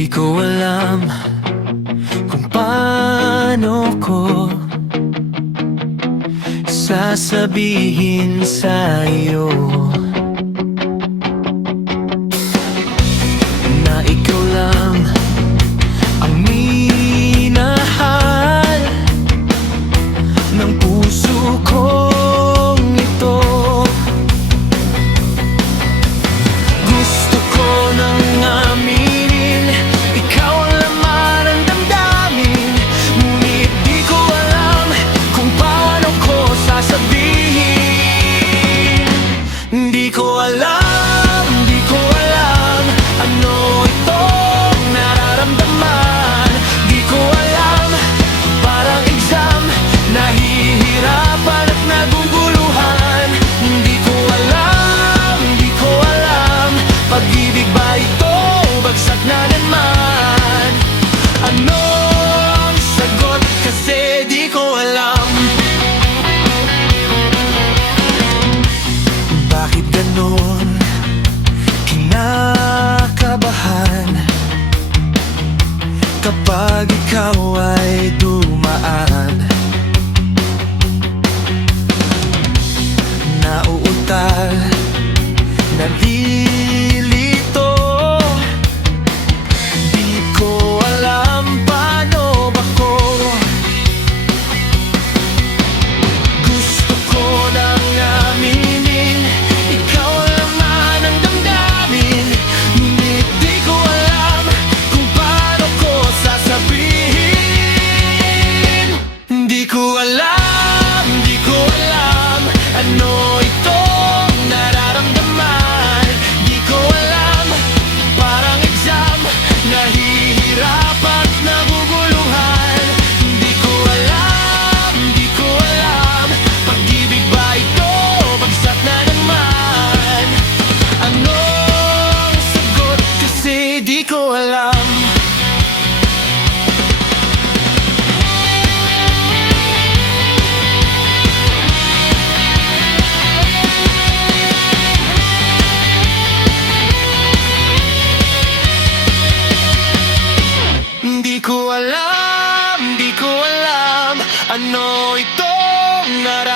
Di ko alam kung paano ko sasabihin sa'yo na ikaw lang ang minahal ng puso kong ito. Gusto ko nang aminin, ikaw ang laman ng damdamin, ngunit di ko alam kung paano ko sasabihin. Di ko alam, di ko alam ano itong nararamdaman. Di ko alam, parang exam, nahihirapan at naguguluhan. Di ko alam, di ko alam, pag-ibig ba ito, bagsak na naman? Ano ang sagot, kasi di ko alam. Bakit ganon kinakabahan kapag ikaw ay dumaan? Nauutal, nalilito, di ko alam paano ba ko. Gusto ko nang aminin, ikaw ang laman ng damdamin, ngunit di ko alam kung paano ko sasabihin. Di ko alam, di ko alam ano itong nararamdaman. Di ko alam, parang exam, nahihirapan at naguguluhan. Di ko alam, di ko alam, pag-ibig ba ito, bagsak na naman? Ano ang sagot, kasi di ko alam. Di ko alam, di ko alam ano itong nararamdaman.